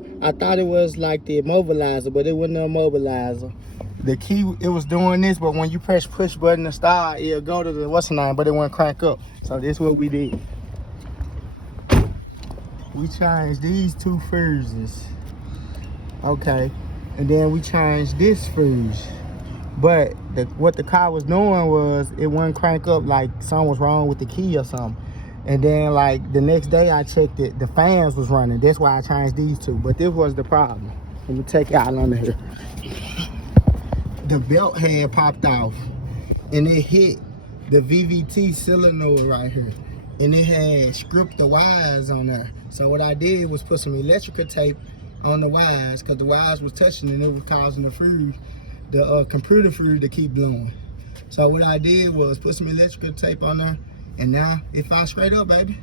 y'all. I thought it was like the immobilizer, but it wasn't an immobilizer. The key, it was doing this, but when you press push button to start, it'll go to the what's the name, but it won't crank up. So this is what we did. We changed these two fuses. Okay. And then we changed this fuse. But what the car was doing was it wouldn't crank up, like something was wrong with the key or something. And then like the next day I checked it, the fans was running. That's why I changed these two. But this was the problem. Let me take y'all under here. The belt had popped off and it hit the VVT cylinder right here. And it had stripped the wires on there. So what I did was put some electrical tape on the wires because the wires was touching and it was causing the fuse, the computer fuse to keep blowing. So what I did was put some electrical tape on there and now it fires straight up, baby.